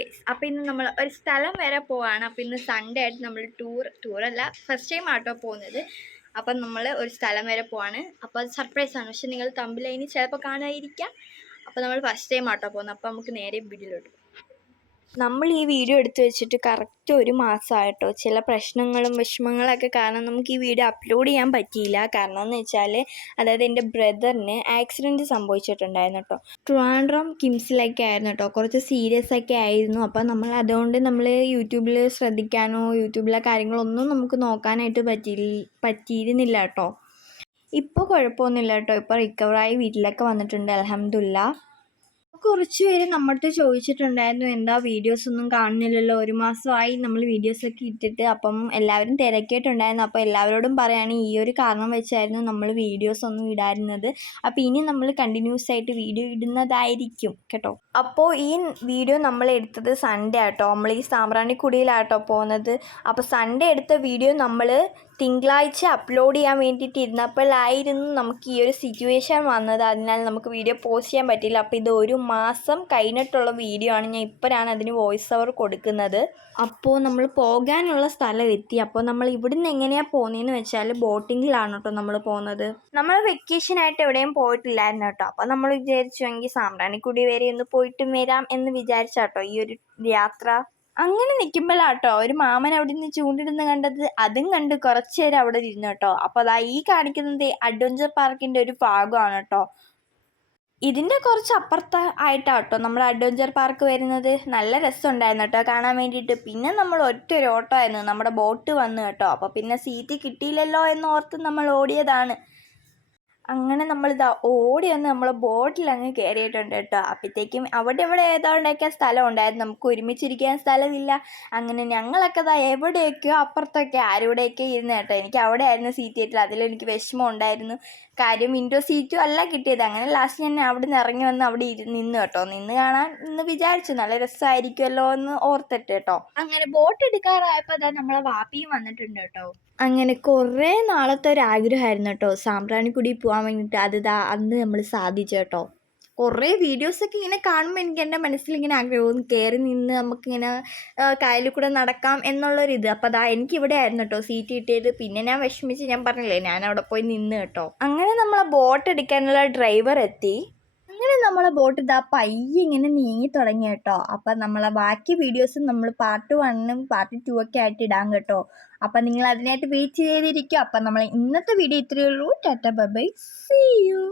Guys അപ്പോൾ ഇന്ന് നമ്മൾ ഒരു സ്ഥലം വരെ പോവാണ്. അപ്പോൾ ഇന്ന് സൺഡേ ആയിട്ട് നമ്മൾ ടൂർ ടൂറല്ല ഫസ്റ്റ് ടൈം ആട്ടോ പോകുന്നത്. അപ്പം നമ്മൾ ഒരു സ്ഥലം വരെ പോവാണ്. അപ്പോൾ അത് സർപ്രൈസാണ് പക്ഷെ നിങ്ങൾ തമ്പിലൈനി ചിലപ്പോൾ കാണാതിരിക്കാം. അപ്പോൾ നമ്മൾ ഫസ്റ്റ് ടൈം ആട്ടോ പോകുന്നത്. അപ്പോൾ നമുക്ക് നേരെ വീട്ടിലോട്ട് നമ്മൾ ഈ വീഡിയോ എടുത്തു വെച്ചിട്ട് കറക്റ്റ് ഒരു മാസമായിട്ടോ ചില പ്രശ്നങ്ങളും വിഷമങ്ങളൊക്കെ കാരണം നമുക്ക് ഈ വീഡിയോ അപ്ലോഡ് ചെയ്യാൻ പറ്റിയില്ല. കാരണം എന്ന് വെച്ചാൽ അതായത് എന്റെ ബ്രദറിന് ആക്സിഡന്റ് സംഭവിച്ചിട്ടുണ്ടായിരുന്നു കേട്ടോ ട്രിവാൻഡ്രം കിംസിലൊക്കെ ആയിരുന്നു കേട്ടോ കുറച്ച് സീരിയസ് ഒക്കെ ആയിരുന്നു. അപ്പോൾ നമ്മൾ അതുകൊണ്ട് നമ്മൾ യൂട്യൂബിൽ ശ്രദ്ധിക്കാനോ യൂട്യൂബിലെ കാര്യങ്ങളൊന്നും നമുക്ക് നോക്കാനായിട്ട് പറ്റി പറ്റിയിരുന്നില്ല കേട്ടോ ഇപ്പോൾ കുഴപ്പമൊന്നുമില്ല കേട്ടോ ഇപ്പോൾ റിക്കവറായി വീട്ടിലൊക്കെ വന്നിട്ടുണ്ട് അലഹമ്മദില്ല കുറച്ച് പേര് നമ്മുടെ ചോദിച്ചിട്ടുണ്ടായിരുന്നു എന്താ വീഡിയോസ് ഒന്നും കാണുന്നില്ലല്ലോ? ഒരു മാസമായി നമ്മൾ വീഡിയോസൊക്കെ ഇട്ടിട്ട് അപ്പം എല്ലാവരും തിരക്കിയിട്ടുണ്ടായിരുന്നു അപ്പോൾ എല്ലാവരോടും പറയാണ് ഈ ഒരു കാരണം വെച്ചായിരുന്നു നമ്മൾ വീഡിയോസ് ഒന്നും ഇടായിരുന്നത് അപ്പോൾ ഇനി നമ്മൾ കണ്ടിന്യൂസ് ആയിട്ട് വീഡിയോ ഇടുന്നതായിരിക്കും. കേട്ടോ. അപ്പോൾ ഈ വീഡിയോ നമ്മൾ എടുത്തത് സൺഡേ ആട്ടോ. നമ്മൾ ഈ സാമ്പ്രാണിക്കുടിയിലാട്ടോ പോകുന്നത് അപ്പോൾ സൺഡേ എടുത്ത വീഡിയോ നമ്മൾ തിങ്കളാഴ്ച അപ്ലോഡ് ചെയ്യാൻ വേണ്ടിയിട്ട് ഇരുന്നപ്പോഴായിരുന്നു നമുക്ക് ഈ ഒരു സിറ്റുവേഷൻ വന്നത്. അതിനാൽ നമുക്ക് വീഡിയോ പോസ്റ്റ് ചെയ്യാൻ പറ്റില്ല അപ്പോൾ ഇത് ഒരു മാസം കഴിഞ്ഞിട്ടുള്ള വീഡിയോ ആണ്. ഞാൻ ഇപ്പോഴാണ് അതിന് വോയിസ് ഓവർ കൊടുക്കുന്നത്. അപ്പോൾ നമ്മൾ പോകാനുള്ള സ്ഥലം എത്തി. അപ്പോൾ നമ്മൾ ഇവിടുന്ന് എങ്ങനെയാണ് പോകുന്നതെന്ന് വെച്ചാൽ ബോട്ടിങ്ങിലാണ് കേട്ടോ നമ്മൾ പോകുന്നത്. നമ്മൾ വെക്കേഷനായിട്ട് എവിടെയും പോയിട്ടില്ലായിരുന്നു കേട്ടോ. അപ്പോൾ നമ്മൾ വിചാരിച്ചു എങ്കിൽ സാമ്പ്രാണിക്കുടി വരെ ഒന്ന് പോയിട്ടും വരാം എന്ന് വിചാരിച്ചാട്ടോ ഈ ഒരു യാത്ര. അങ്ങനെ നിൽക്കുമ്പോഴാട്ടോ ഒരു മാമൻ അവിടെ നിന്ന് ചൂണ്ടിടുന്ന കണ്ടത് അതും കണ്ട് കുറച്ച് നേരം അവിടെ ഇരുന്നു കേട്ടോ. അപ്പോൾ അതാ ഈ കാണിക്കുന്നത് അഡ്വഞ്ചർ പാർക്കിന്റെ ഒരു ഭാഗമാണ് കേട്ടോ. ഇതിന്റെ കുറച്ച് അപ്പുറത്ത് ആയിട്ടാട്ടോ നമ്മൾ അഡ്വഞ്ചർ പാർക്ക് വരുന്നത്. നല്ല രസമുണ്ടായിരുന്നു കേട്ടോ കാണാൻ വേണ്ടിയിട്ട്. പിന്നെ നമ്മൾ ഒറ്റ ഒരു ഓട്ടോ ആയിരുന്നു നമ്മുടെ ബോട്ട് വന്നു കേട്ടോ. അപ്പോൾ പിന്നെ സീറ്റ് കിട്ടിയില്ലല്ലോ എന്ന് ഓർത്ത് നമ്മൾ ഓടിയതാണ്. അങ്ങനെ നമ്മളിതാ ഓടി വന്ന് നമ്മളെ ബോട്ടിൽ അങ്ങ് കയറിയിട്ടുണ്ട് കേട്ടോ. അപ്പോഴത്തേക്കും അവിടെ ഇവിടെ ഏതാണ്ടൊക്കെ സ്ഥലം ഉണ്ടായിരുന്നു. നമുക്ക് ഒരുമിച്ചിരിക്കാൻ സ്ഥലമില്ല. അങ്ങനെ ഞങ്ങളൊക്കെ ഇതാ എവിടെയൊക്കെയോ അപ്പുറത്തൊക്കെ ആരോടെയൊക്കെ ഇരുന്ന് കേട്ടോ. എനിക്ക് അവിടെ ആയിരുന്നു സീറ്റ് കിട്ടില്ല അതിലെനിക്ക് വിഷമം ഉണ്ടായിരുന്നു. കാര്യം വിൻഡോ സീറ്റും അല്ല കിട്ടിയത്. അങ്ങനെ ലാസ്റ്റ് ഞാൻ അവിടെ നിന്ന് ഇറങ്ങി വന്ന് അവിടെ ഇരു നിന്ന് കേട്ടോ. നിന്ന് കാണാൻ എന്ന് വിചാരിച്ചു. നല്ല രസമായിരിക്കുമല്ലോ എന്ന് ഓർത്തിട്ട് കേട്ടോ. അങ്ങനെ ബോട്ട് എടുക്കാറായപ്പോൾ അതാ നമ്മളെ വാപ്പിയും വന്നിട്ടുണ്ട് കേട്ടോ. അങ്ങനെ കുറേ നാളത്തെ ഒരു ആഗ്രഹമായിരുന്നു കേട്ടോ. സാമ്പ്രാണിക്കുടി പോകാൻ വേണ്ടിയിട്ട് അത് ദാ അന്ന് നമ്മൾ സാധിച്ചു കേട്ടോ. കുറേ വീഡിയോസൊക്കെ ഇങ്ങനെ കാണുമ്പോൾ എനിക്ക് എന്റെ മനസ്സിൽ ഇങ്ങനെ ആഗ്രഹം കയറി നിന്ന് നമുക്കിങ്ങനെ കായലിൽ കൂടെ നടക്കാം എന്നുള്ളൊരിത് അപ്പോൾ അതാ എനിക്കിവിടെ ആയിരുന്നു കേട്ടോ സീറ്റ് കിട്ടിയത്. പിന്നെ ഞാൻ വിഷമിച്ച് ഞാൻ പറഞ്ഞില്ലേ ഞാൻ അവിടെ പോയി നിന്ന് കേട്ടോ. അങ്ങനെ നമ്മളെ ബോട്ട് എടുക്കാനുള്ള ഡ്രൈവർ എത്തി. അങ്ങനെ നമ്മളെ ബോട്ട് ഇതാ പയ്യെ ഇങ്ങനെ നീങ്ങി തുടങ്ങി കേട്ടോ. അപ്പം നമ്മളെ ബാക്കി വീഡിയോസും നമ്മൾ പാർട്ട് വണ്ണും പാർട്ട് ടു ഒക്കെ ആയിട്ട് ഇടാൻ കേട്ടോ. അപ്പം നിങ്ങൾ അതിനായിട്ട് വെയിറ്റ് ചെയ്തിരിക്കും. അപ്പം നമ്മളെ ഇന്നത്തെ വീഡിയോ ഇത്രയേ ഉള്ളൂ. Tata bye see you